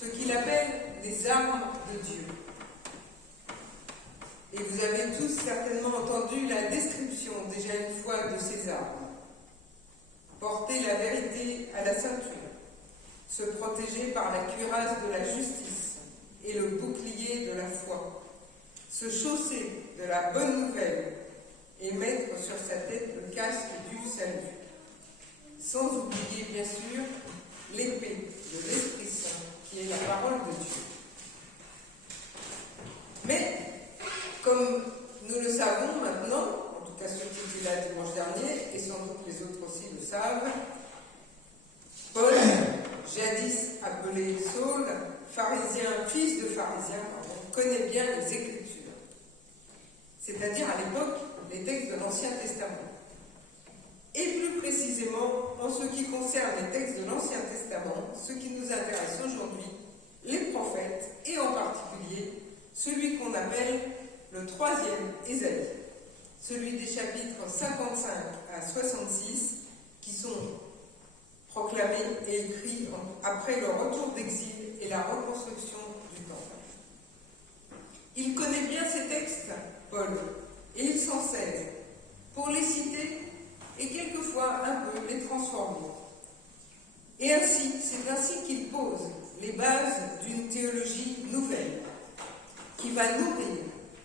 ce qu'il appelle les armes de Dieu. Et vous avez tous certainement entendu la description déjà une fois de ces armes. Porter la vérité à la ceinture, se protéger par la cuirasse de la justice et le bouclier de la foi, se chausser de la bonne nouvelle et mettre sur sa tête le casque du salut. Sans oublier bien sûr l'épée de l'Esprit Saint qui est la parole de Dieu. Mais, comme nous le savons maintenant, en tout cas ceux qui étaient là dimanche dernier, et sans doute les autres aussi le savent, Paul, jadis appelé Saul, pharisien, fils de pharisien, connaît bien les Écritures, c'est-à-dire à l'époque les textes de l'Ancien Testament. Et plus précisément, en ce qui concerne les textes de l'Ancien Testament, ce qui nous intéresse aujourd'hui, les prophètes, et en particulier celui qu'on appelle le troisième Ésaïe, celui des chapitres 55 à 66, qui sont proclamés et écrits après le retour d'exil et la reconstruction du temple. Il connaît bien ces textes, Paul, et il s'en sert pour les citer et quelquefois un peu les transformer. Et ainsi, c'est ainsi qu'il pose les bases d'une théologie nouvelle qui va nourrir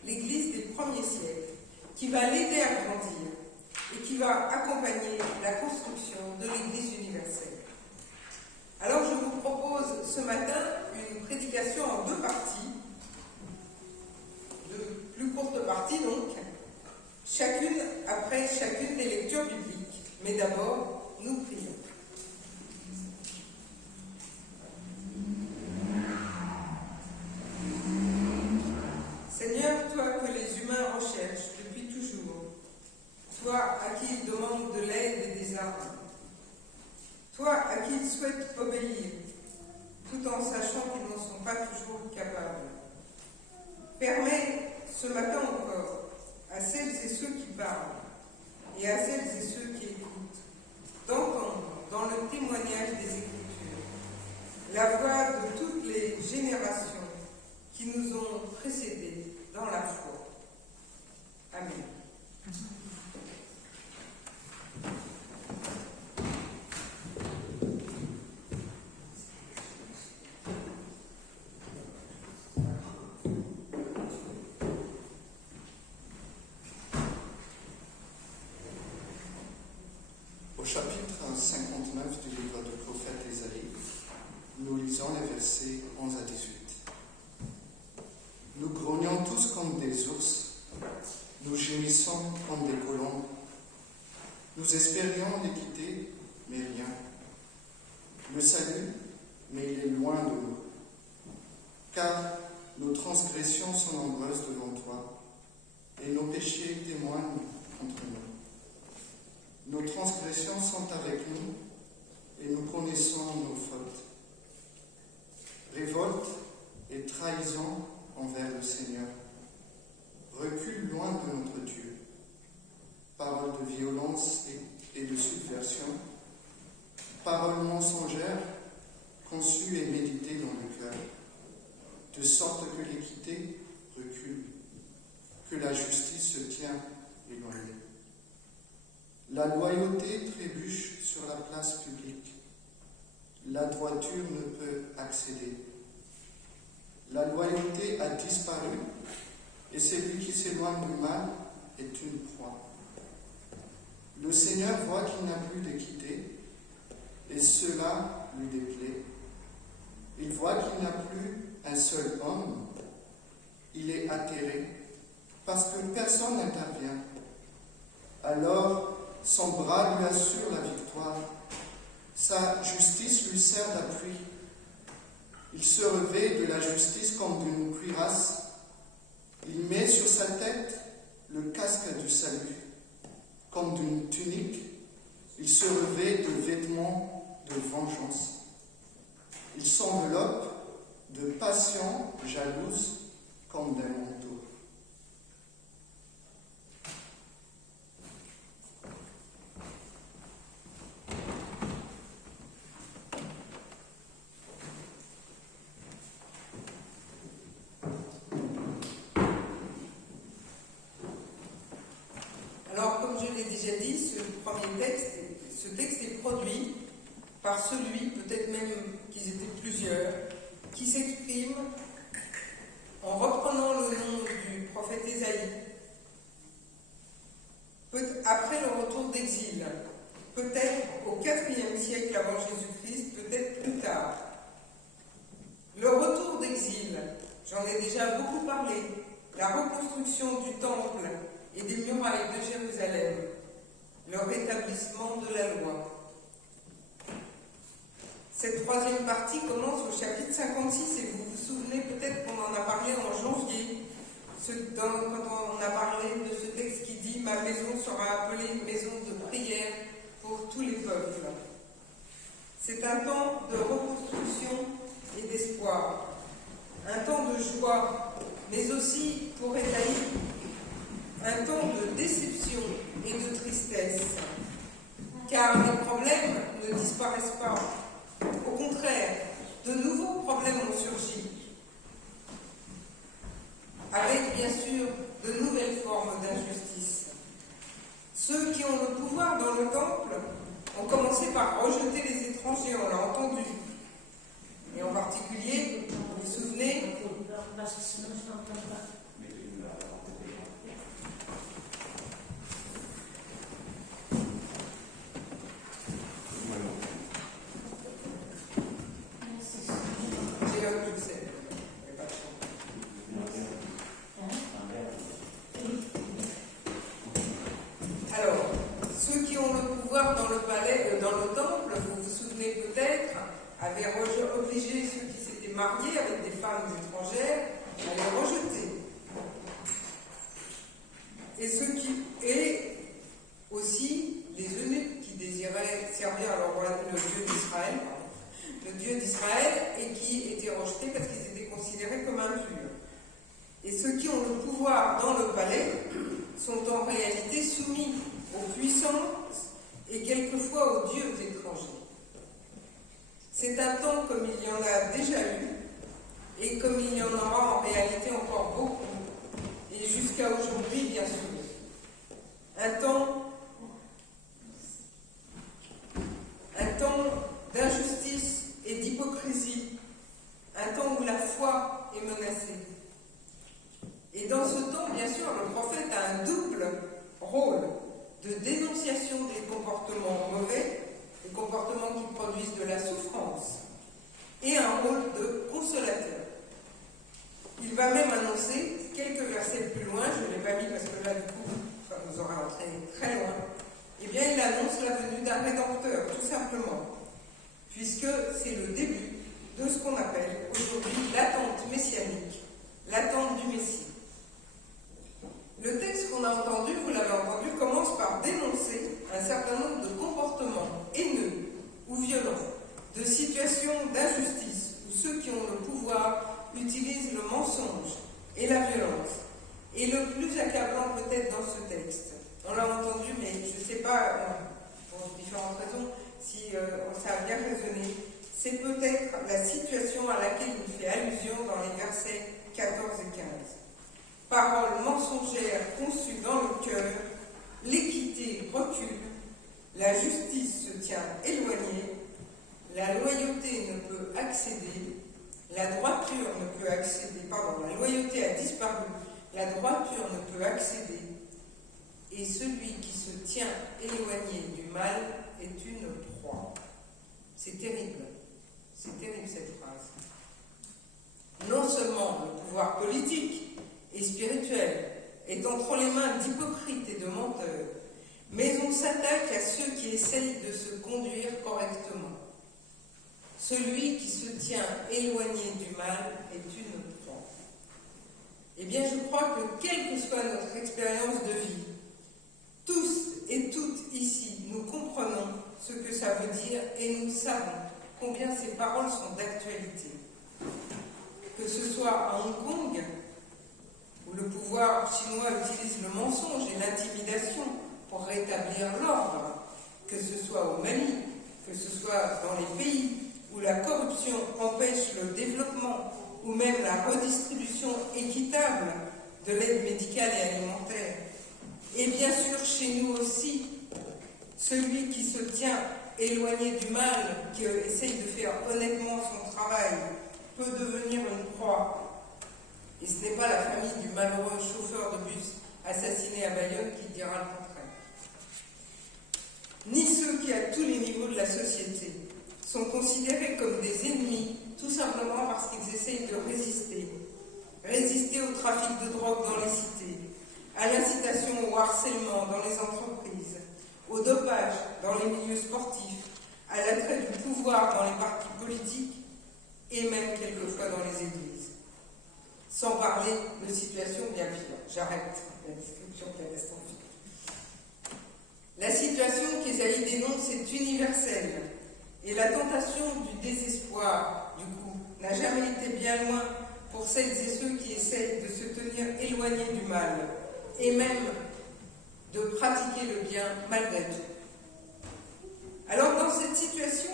l'Église des premiers siècles, qui va l'aider à grandir et qui va accompagner la construction de l'Église universelle. Alors je vous propose ce matin une prédication en deux parties, de plus courtes parties donc, chacune après chacune des lectures bibliques. Mais d'abord, nous prions. Seigneur, toi que les humains recherchent depuis toujours, toi à qui ils demandent de l'aide et des armes, toi à qui ils souhaitent obéir, tout en sachant qu'ils n'en sont pas toujours capables. Permets ce matin encore à celles et ceux qui parlent et à celles et ceux qui écoutent d'entendre dans le témoignage des Écritures la voix de toutes les générations qui nous ont précédés dans la foi. Amen. Au chapitre 59 du livre du prophète Ésaïe, nous lisons les versets 11 à 18. Nous grognons tous comme des ours, nous gémissons comme des colombes. Nous espérions l'équité, mais rien. Le salut, mais il est loin de nous. Car nos transgressions sont nombreuses devant toi, et nos péchés témoignent contre nous. Nos transgressions sont avec nous, et nous connaissons nos fautes. Révolte et trahison envers le Seigneur. Recule loin de notre Dieu. Paroles de violence et de subversion. Paroles mensongères conçues et méditées dans le cœur, de sorte que l'équité recule, que la justice se tient éloignée. La loyauté trébuche sur la place publique. La droiture ne peut accéder. La loyauté a disparu et celui qui s'éloigne du mal est une proie. Le Seigneur voit qu'il n'a plus d'équité et cela lui déplaît. Il voit qu'il n'a plus un seul homme. Il est atterré parce que personne n'intervient. Alors, son bras lui assure la victoire. Sa justice lui sert d'appui. Il se revêt de la justice comme d'une cuirasse. Il met sur sa tête le casque du salut. Comme d'une tunique, il se revêt de vêtements de vengeance. Il s'enveloppe de passion jalouse comme d'un manteau. déjà dit, ce texte est produit par celui, peut-être même qu'ils étaient plusieurs, qui s'exprime en reprenant le nom du prophète Ésaïe, après le retour d'exil, peut-être au IVe siècle avant Jésus-Christ, peut-être plus tard. Le retour d'exil, j'en ai déjà beaucoup parlé, la reconstruction du temple et des murailles de Jérusalem, le rétablissement de la loi. Cette troisième partie commence au chapitre 56 et vous vous souvenez peut-être qu'on en a parlé en janvier, quand on a parlé de ce texte qui dit « Ma maison sera appelée maison de prière pour tous les peuples ». C'est un temps de reconstruction et d'espoir, un temps de joie, mais aussi pour Ésaïe, un temps de déception et de tristesse, car les problèmes ne disparaissent pas. Au contraire, de nouveaux problèmes ont surgi, avec bien sûr de nouvelles formes d'injustice. Ceux qui ont le pouvoir dans le temple ont commencé par rejeter les étrangers, on l'a entendu. Et en particulier, vous vous souvenez, dans le temple, vous vous souvenez peut-être, avaient obligé ceux qui s'étaient mariés avec des femmes étrangères à les rejeter. Et aussi les eunuques qui désiraient servir le Dieu d'Israël, et qui étaient rejetés parce qu'ils étaient considérés comme impurs. Et ceux qui ont le pouvoir dans le palais sont en réalité soumis aux puissances et quelquefois aux dieux étrangers. C'est un temps comme il y en a déjà eu, et comme il y en aura en réalité encore beaucoup, et jusqu'à aujourd'hui bien sûr. Un temps d'injustice et d'hypocrisie, un temps où la foi est menacée. Et dans ce temps, bien sûr, le prophète a un double rôle de dénonciation des comportements mauvais, des comportements qui produisent de la souffrance, et un rôle de consolateur. Il va même annoncer, quelques versets plus loin, je ne l'ai pas mis parce que là, du coup, ça nous aura entraîné très loin, eh bien, il annonce la venue d'un rédempteur, tout simplement, puisque c'est le début de ce qu'on appelle aujourd'hui l'attente messianique, l'attente du Messie. Le texte qu'on a entendu, vous l'avez entendu, commence par dénoncer un certain nombre de comportements haineux ou violents, de situations d'injustice où ceux qui ont le pouvoir utilisent le mensonge et la violence. Et le plus accablant peut-être dans ce texte, on l'a entendu, mais je ne sais pas, pour différentes raisons, si ça a bien résonné, c'est peut-être la situation à laquelle il fait allusion dans les versets 14 et 15. Paroles mensongères conçues dans le cœur, l'équité recule, la justice se tient éloignée, la loyauté ne peut accéder, la loyauté a disparu, la droiture ne peut accéder, et celui qui se tient éloigné du mal est une proie. C'est terrible cette phrase. Non seulement le pouvoir politique et spirituel est entre les mains d'hypocrites et de menteurs, mais on s'attaque à ceux qui essayent de se conduire correctement. Celui qui se tient éloigné du mal est une proie. Eh bien, je crois que quelle que soit notre expérience de vie, tous et toutes ici, nous comprenons ce que ça veut dire et nous savons combien ces paroles sont d'actualité. Que ce soit à Hong Kong, où le pouvoir chinois utilise le mensonge et l'intimidation pour rétablir l'ordre, que ce soit au Mali, que ce soit dans les pays où la corruption empêche le développement ou même la redistribution équitable de l'aide médicale et alimentaire. Et bien sûr, chez nous aussi, celui qui se tient éloigné du mal, qui essaye de faire honnêtement son travail, peut devenir une proie. Et ce n'est pas la famille du malheureux chauffeur de bus assassiné à Bayonne qui dira le contraire. Ni ceux qui, à tous les niveaux de la société, sont considérés comme des ennemis, tout simplement parce qu'ils essayent de résister. Résister au trafic de drogue dans les cités, à l'incitation au harcèlement dans les entreprises, au dopage dans les milieux sportifs, à l'attrait du pouvoir dans les partis politiques et même quelquefois dans les églises. Sans parler de situations bien pires. J'arrête la description catastrophique. La situation qu'Ésaïe dénonce est universelle et la tentation du désespoir, du coup, n'a jamais été bien loin pour celles et ceux qui essayent de se tenir éloignés du mal et même de pratiquer le bien malgré tout. Alors dans cette situation,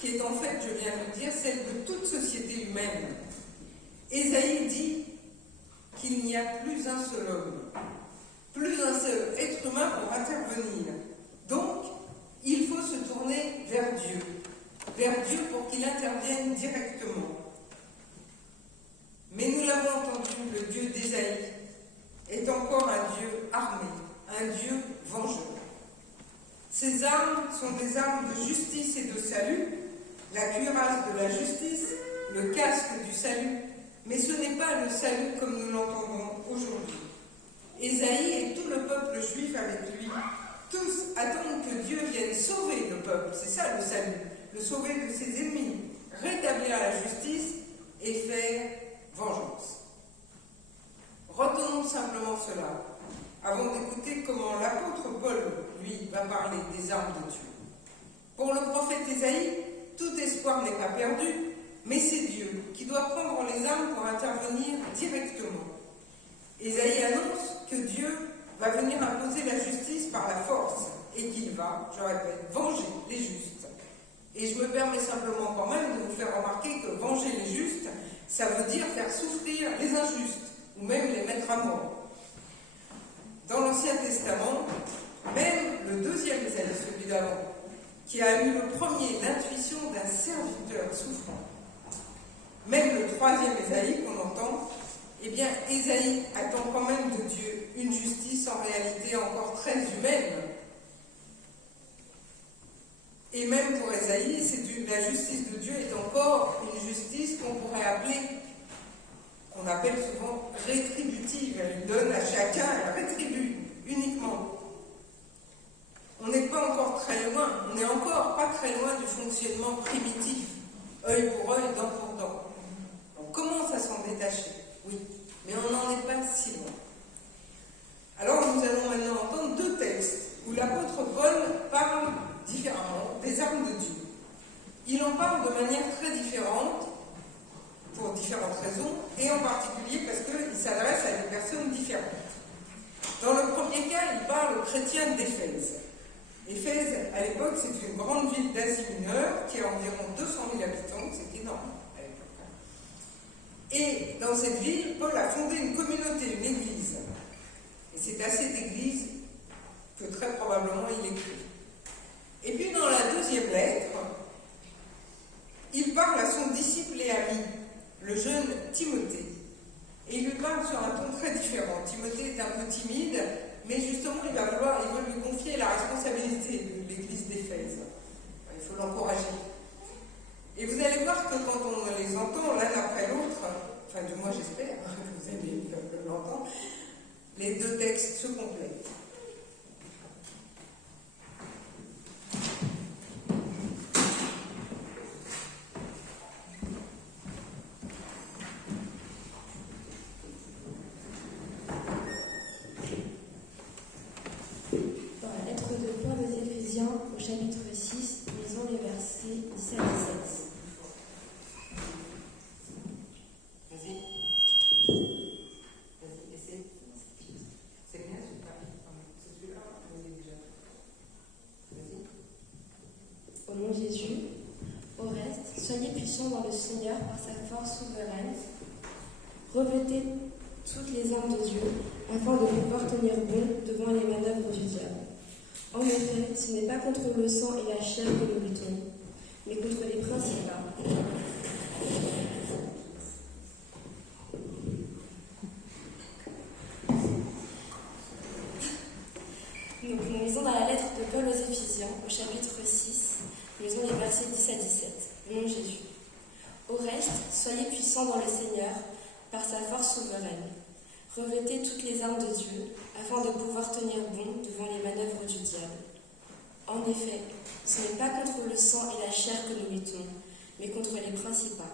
qui est en fait, je viens de le dire, celle de toute société humaine, Ésaïe dit qu'il n'y a plus un seul homme, plus un seul être humain pour intervenir. Donc, il faut se tourner vers Dieu pour qu'il intervienne directement. Mais nous l'avons entendu, le Dieu d'Ésaïe est encore un Dieu armé, un Dieu vengeur. Ces armes sont des armes de justice et de salut, la cuirasse de la justice, le casque du salut, mais ce n'est pas le salut comme nous l'entendons aujourd'hui. Ésaïe et tout le peuple juif avec lui, tous attendent que Dieu vienne sauver le peuple, c'est ça le salut, le sauver de ses ennemis, rétablir la justice et faire vengeance. Retenons simplement cela, avant d'écouter comment l'apôtre Paul, lui, va parler des armes de Dieu. Pour le prophète Ésaïe, tout espoir n'est pas perdu, mais c'est Dieu qui doit prendre les armes pour intervenir directement. Ésaïe annonce que Dieu va venir imposer la justice par la force et qu'il va, je répète, venger les justes. Et je me permets simplement quand même de vous faire remarquer que venger les justes, ça veut dire faire souffrir les injustes, ou même les mettre à mort. Dans l'Ancien Testament, même le deuxième Ésaïe, celui d'avant, qui a eu le premier l'intuition d'un serviteur souffrant, même le troisième Ésaïe qu'on entend, eh bien, Ésaïe attend quand même de Dieu une justice en réalité encore très humaine. Et même pour Ésaïe, la justice de Dieu est encore une justice qu'on pourrait appeler, qu'on appelle souvent rétributive. Elle donne à chacun, elle rétribue uniquement. On n'est pas encore très loin, on n'est encore pas très loin du fonctionnement primitif, œil pour œil, dent pour dent. On commence à s'en détacher, oui, mais on n'en est pas si loin. Alors nous allons maintenant entendre deux textes où l'apôtre Paul parle différemment des armes de Dieu. Il en parle de manière très différente, pour différentes raisons, et en particulier parce qu'il s'adresse à des personnes différentes. Dans le premier cas, il parle aux chrétiens d'Éphèse. Éphèse, à l'époque, c'est une grande ville d'Asie mineure qui a environ 200 000 habitants, c'est énorme à l'époque. Et dans cette ville, Paul a fondé une communauté, une église. Et c'est à cette église que très probablement il écrit. Et puis dans la deuxième lettre, il parle à son disciple et ami, le jeune Timothée. Et il lui parle sur un ton très différent. Timothée est un peu timide, mais justement il veut lui confier la responsabilité de l'église d'Éphèse. Il faut l'encourager. Et vous allez voir que quand on les entend l'un après l'autre, enfin du moins j'espère que vous allez l'entendre, les deux textes se complètent. Au chapitre 6, lisons les versets 17 à 17. Vas-y, essaie. C'est bien, c'est celui-là, on est déjà. Vas-y. Au nom de Jésus, au reste, soyez puissants dans le Seigneur par sa force souveraine. Revêtez toutes les armes de Dieu, afin de pouvoir tenir bon devant les manœuvres du diable. En effet, ce n'est pas contre le sang et la chair que nous luttons, mais contre les principats. Donc, nous lisons dans la lettre de Paul aux Éphésiens, au chapitre 6, nous lisons les versets 10 à 17, au nom de Jésus. Au reste, soyez puissants dans le Seigneur, par sa force souveraine. Revêtez toutes les armes de Dieu, afin de pouvoir tenir bon devant les manœuvres du diable. En effet, ce n'est pas contre le sang et la chair que nous luttons, mais contre les principats,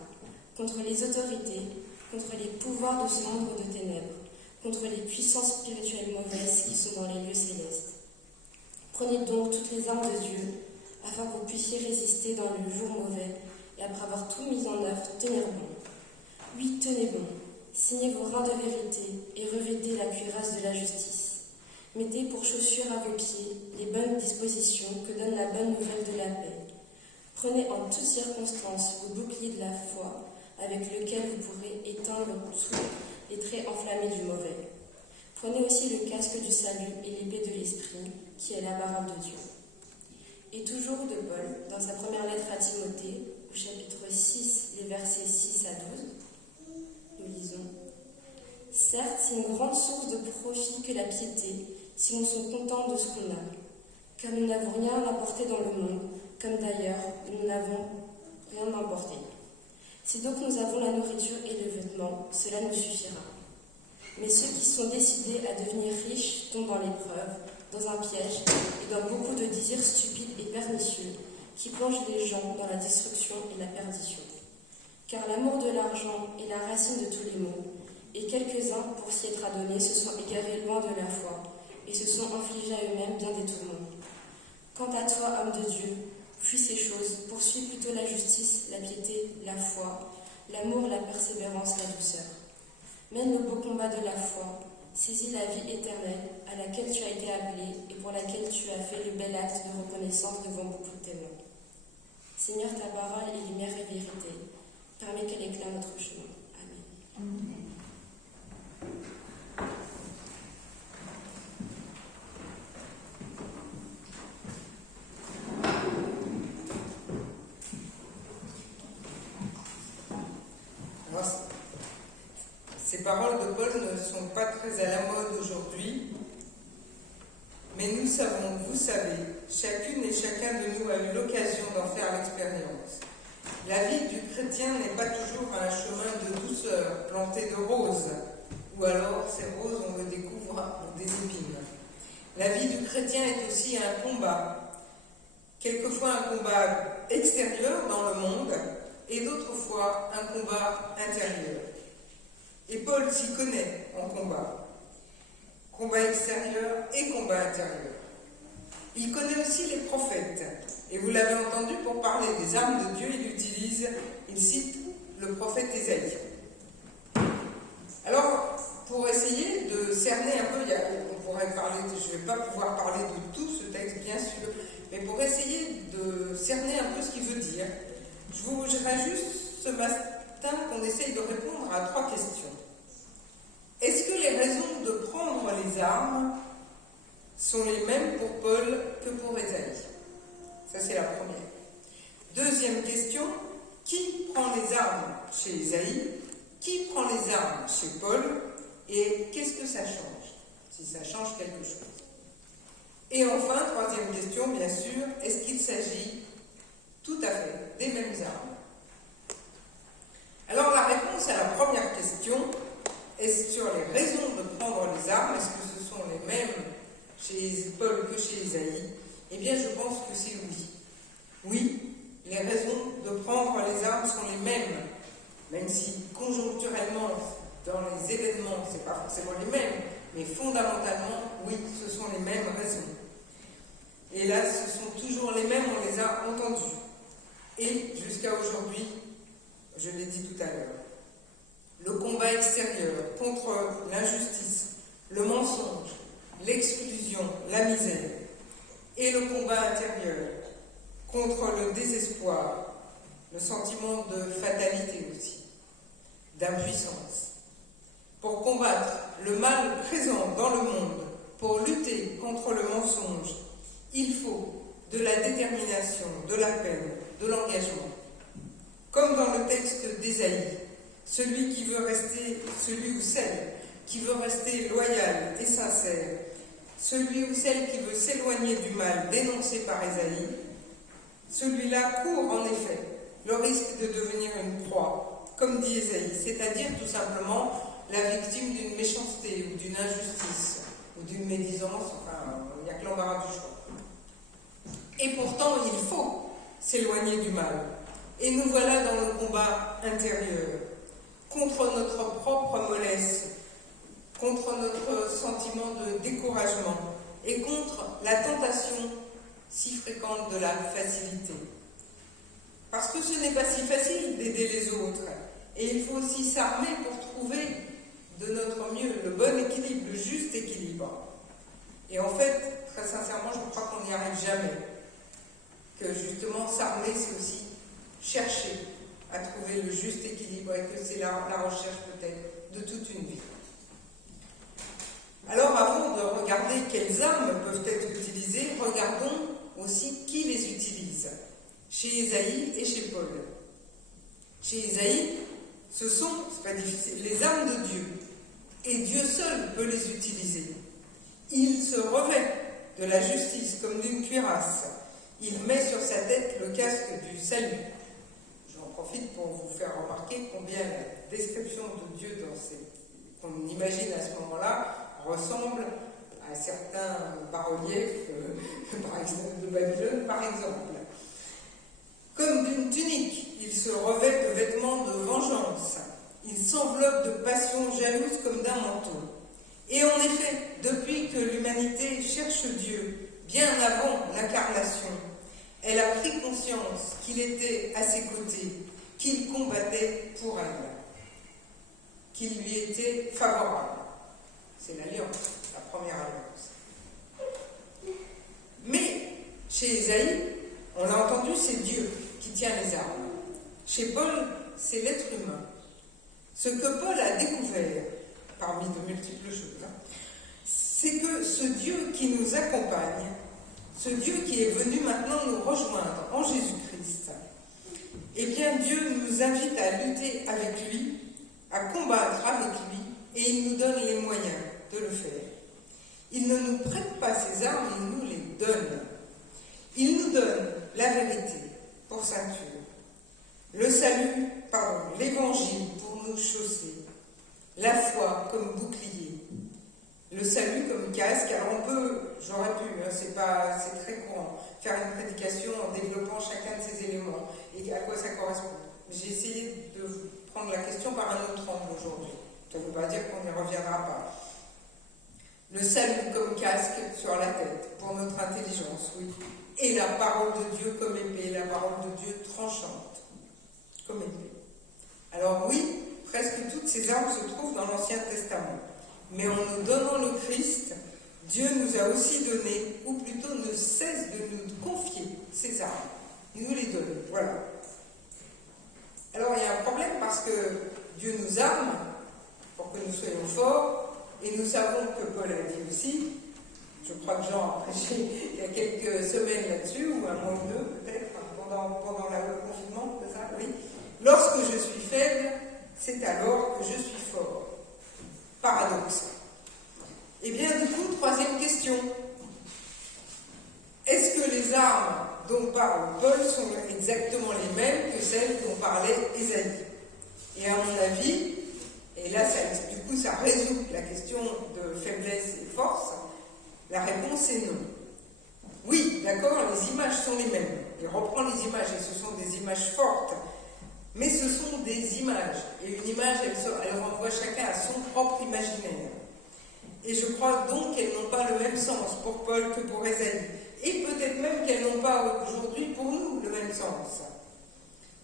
contre les autorités, contre les pouvoirs de ce monde de ténèbres, contre les puissances spirituelles mauvaises qui sont dans les lieux célestes. Prenez donc toutes les armes de Dieu, afin que vous puissiez résister dans le jour mauvais, et après avoir tout mis en œuvre, tenir bon. Oui, tenez bon, signez vos reins de vérité, et revêtez la cuirasse de la justice. Mettez pour chaussures à vos pieds les bonnes dispositions que donne la bonne nouvelle de la paix. Prenez en toutes circonstances vos boucliers de la foi, avec lequel vous pourrez éteindre tous les traits enflammés du mauvais. Prenez aussi le casque du salut et l'épée de l'esprit, qui est la parole de Dieu. Et toujours de Paul, dans sa première lettre à Timothée, au chapitre 6, les versets 6 à 12, nous lisons « Certes, c'est une grande source de profit que la piété, si nous sommes contents de ce qu'on a, car nous n'avons rien apporté dans le monde, comme d'ailleurs nous n'avons rien emporté. Si donc nous avons la nourriture et le vêtement, cela nous suffira. Mais ceux qui sont décidés à devenir riches tombent dans l'épreuve, dans un piège et dans beaucoup de désirs stupides et pernicieux qui plongent les gens dans la destruction et la perdition. Car l'amour de l'argent est la racine de tous les maux, et quelques-uns, pour s'y être adonnés, se sont égarés loin de la foi et se sont infligés à eux-mêmes bien des tourments. Quant à toi, homme de Dieu, fuis ces choses, poursuis plutôt la justice, la piété, la foi, l'amour, la persévérance, la douceur. Mène le beau combat de la foi, saisis la vie éternelle à laquelle tu as été appelé et pour laquelle tu as fait le bel acte de reconnaissance devant beaucoup de témoins. Seigneur, ta parole est lumière et vérité. Permets qu'elle éclaire notre chemin. Amen. Ces paroles de Paul ne sont pas très à la mode aujourd'hui, mais nous savons, vous savez, chacune et chacun de nous a eu l'occasion d'en faire l'expérience. La vie du chrétien n'est pas toujours un chemin de douceur, planté de roses, ou alors ces roses, on le découvre des épines. La vie du chrétien est aussi un combat, quelquefois un combat extérieur dans le monde, et d'autres fois un combat intérieur. Et Paul s'y connaît en combat. Combat extérieur et combat intérieur. Il connaît aussi les prophètes. Et vous l'avez entendu, pour parler des armes de Dieu, il cite le prophète Ésaïe. Alors, pour essayer de cerner un peu, on pourrait parler, je ne vais pas pouvoir parler de tout ce texte, bien sûr, mais pour essayer de cerner un peu ce qu'il veut dire, je voudrais juste ce matin qu'on essaye de répondre à 3 questions. Est-ce que les raisons de prendre les armes sont les mêmes pour Paul que pour Ésaïe? Ça, c'est la première. Deuxième question, qui prend les armes chez Ésaïe? Qui prend les armes chez Paul? Et qu'est-ce que ça change? Si ça change quelque chose. Et enfin, troisième question, bien sûr, est-ce qu'il s'agit tout à fait des mêmes armes? Alors, la réponse à la première question est sur les raisons de prendre les armes. Est-ce que ce sont les mêmes chez Paul que chez Ésaïe? Eh bien, je pense que c'est oui. Oui, les raisons de prendre les armes sont les mêmes, même si conjoncturellement, dans les événements, ce n'est pas forcément les mêmes, mais fondamentalement, oui, ce sont les mêmes raisons. Et là, ce sont toujours les mêmes, on les a entendues. Et jusqu'à aujourd'hui, je l'ai dit tout à l'heure, le combat extérieur contre l'injustice, le mensonge, l'exclusion, la misère, et le combat intérieur contre le désespoir, le sentiment de fatalité aussi, d'impuissance. Pour combattre le mal présent dans le monde, pour lutter contre le mensonge Il faut de la détermination, de la peine, de l'engagement. Comme dans le texte d'Ésaïe, celui ou celle qui veut rester loyal et sincère, celui ou celle qui veut s'éloigner du mal dénoncé par Ésaïe, celui-là court en effet le risque de devenir une proie, comme dit Ésaïe, c'est-à-dire tout simplement la victime d'une méchanceté ou d'une injustice ou d'une médisance, enfin, il n'y a que l'embarras du choix. Et pourtant, il faut s'éloigner du mal. Et nous voilà dans le combat intérieur, contre notre propre mollesse, contre notre sentiment de découragement et contre la tentation si fréquente de la facilité. Parce que ce n'est pas si facile d'aider les autres. Et il faut aussi s'armer pour trouver de notre mieux le bon équilibre, le juste équilibre. Et en fait, très sincèrement, je crois qu'on n'y arrive jamais. Que justement, s'armer, c'est aussi chercher à trouver le juste équilibre et que c'est la recherche peut-être de toute une vie. Alors, avant de regarder quelles armes peuvent être utilisées, regardons aussi qui les utilise, chez Ésaïe et chez Paul. Chez Ésaïe, ce sont, c'est pas difficile, les armes de Dieu. Et Dieu seul peut les utiliser. Il se revêt de la justice comme d'une cuirasse. Il met sur sa tête le casque du salut. J'en profite pour vous faire remarquer combien la description de Dieu qu'on imagine à ce moment-là ressemble à certains bas-reliefs par exemple, de Babylone, par exemple. Comme d'une tunique, il se revêt de vêtements de vengeance. Il s'enveloppe de passion jalouse comme d'un manteau. Et en effet, depuis que l'humanité cherche Dieu, bien avant l'incarnation, elle a pris conscience qu'il était à ses côtés, qu'il combattait pour elle, qu'il lui était favorable. C'est l'alliance, la première alliance. Mais chez Ésaïe, on l'a entendu, c'est Dieu qui tient les armes. Chez Paul, c'est l'être humain. Ce que Paul a découvert, parmi de multiples choses, c'est que ce Dieu qui nous accompagne, ce Dieu qui est venu maintenant nous rejoindre en Jésus-Christ, eh bien Dieu nous invite à lutter avec lui, à combattre avec lui, et il nous donne les moyens de le faire. Il ne nous prête pas ses armes, il nous les donne. Il nous donne la vérité pour ceinture, l'évangile pour nous chausser, la foi comme bouclier, le salut comme casque. Alors j'aurais pu, c'est très courant, faire une prédication en développant chacun de ces éléments et à quoi ça correspond. J'ai essayé de prendre la question par un autre angle aujourd'hui. Ça ne veut pas dire qu'on n'y reviendra pas. Le salut comme casque sur la tête, pour notre intelligence, oui. Et la parole de Dieu comme épée, la parole de Dieu tranchante, comme épée. Alors oui, presque toutes ces armes se trouvent dans l'Ancien Testament. Mais en nous donnant le Christ, Dieu nous a aussi donné, ou plutôt ne cesse de nous confier ces armes. Il nous les donne, voilà. Alors il y a un problème parce que Dieu nous arme pour que nous soyons forts, et nous savons que Paul a dit aussi, je crois que Jean a prêché il y a quelques semaines là-dessus, ou un mois ou deux peut-être, pendant le confinement, c'est ça, oui. Lorsque je suis faible, c'est alors que je suis fort. Paradoxe. Eh bien, du coup, troisième question. Est-ce que les armes dont parle Paul sont exactement les mêmes que celles dont parlait Ésaïe? Et à mon avis, et là, du coup, ça résout la question de faiblesse et force, la réponse est non. Oui, d'accord, les images sont les mêmes. Il reprend les images et ce sont des images fortes. Mais ce sont des images. Et une image, elle renvoie chacun à son propre imaginaire. Et je crois donc qu'elles n'ont pas le même sens pour Paul que pour Ésaïe. Et peut-être même qu'elles n'ont pas aujourd'hui pour nous le même sens.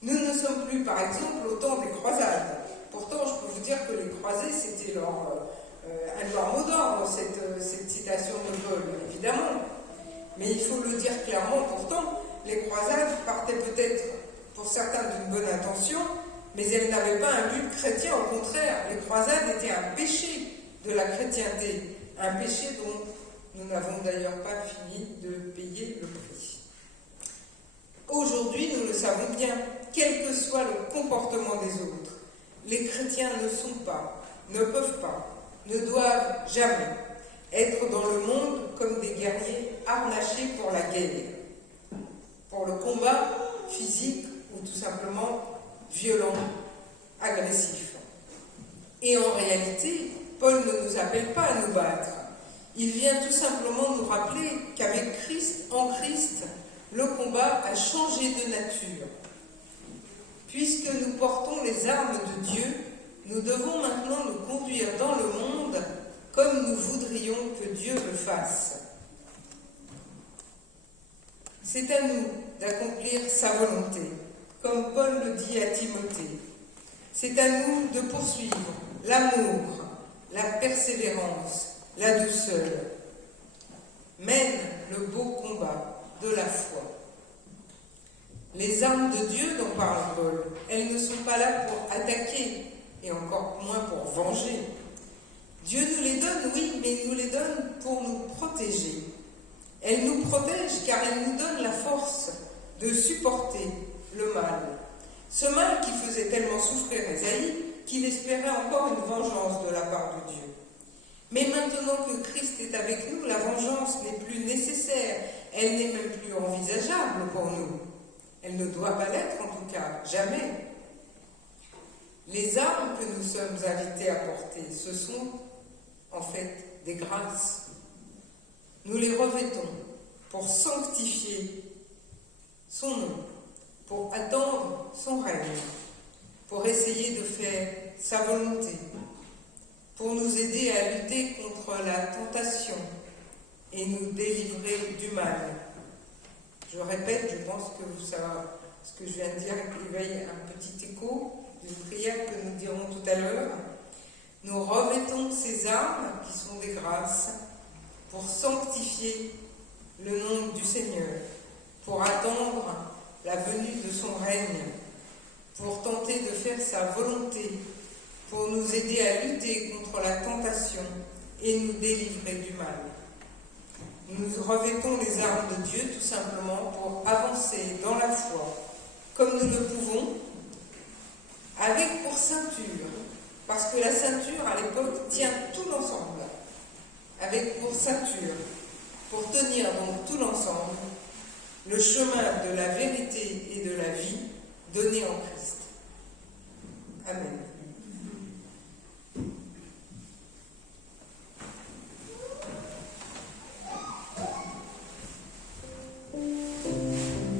Nous ne sommes plus, par exemple, au temps des croisades. Pourtant, je peux vous dire que les croisés, c'était un de leurs mots d'ordre, cette citation de Paul, évidemment. Mais il faut le dire clairement, pourtant, les croisades partaient peut-être pour certains d'une bonne intention, mais elles n'avaient pas un but chrétien. Au contraire, les croisades étaient un péché de la chrétienté, un péché dont Nous n'avons d'ailleurs pas fini de payer le prix. Aujourd'hui, nous le savons bien, quel que soit le comportement des autres, les chrétiens ne sont pas, ne peuvent pas, ne doivent jamais être dans le monde comme des guerriers harnachés pour la guerre, pour le combat physique ou tout simplement violent, agressif. Et en réalité, Paul ne nous appelle pas à nous battre. Il vient tout simplement nous rappeler qu'avec Christ, en Christ, le combat a changé de nature. Puisque nous portons les armes de Dieu, nous devons maintenant nous conduire dans le monde comme nous voudrions que Dieu le fasse. C'est à nous d'accomplir sa volonté, comme Paul le dit à Timothée. C'est à nous de poursuivre l'amour, la persévérance, la douceur. Mène le beau combat de la foi. Les armes de Dieu dont parle Paul, elles ne sont pas là pour attaquer, et encore moins pour venger. Dieu nous les donne, oui, mais il nous les donne pour nous protéger. Elle nous protège car elle nous donne la force de supporter le mal. Ce mal qui faisait tellement souffrir Ésaïe qu'il espérait encore une vengeance de la part de Dieu. Mais maintenant que Christ est avec nous, la vengeance n'est plus nécessaire, elle n'est même plus envisageable pour nous. Elle ne doit pas l'être en tout cas, jamais. Les armes que nous sommes invités à porter, ce sont en fait des grâces. Nous les revêtons pour sanctifier son nom, pour attendre son règne, pour essayer de faire sa volonté, pour nous aider à lutter contre la tentation et nous délivrer du mal. Je répète, je pense que ce que je viens de dire éveille un petit écho d'une prière que nous dirons tout à l'heure. Nous revêtons ces armes qui sont des grâces pour sanctifier le nom du Seigneur, pour attendre la venue de son règne, pour tenter de faire sa volonté, pour nous aider à lutter contre la tentation et nous délivrer du mal. Nous revêtons les armes de Dieu tout simplement pour avancer dans la foi, comme nous le pouvons, avec pour ceinture, parce que la ceinture à l'époque tient tout l'ensemble, avec pour ceinture, pour tenir donc tout l'ensemble, le chemin de la vérité et de la vie donné en Christ. Amen.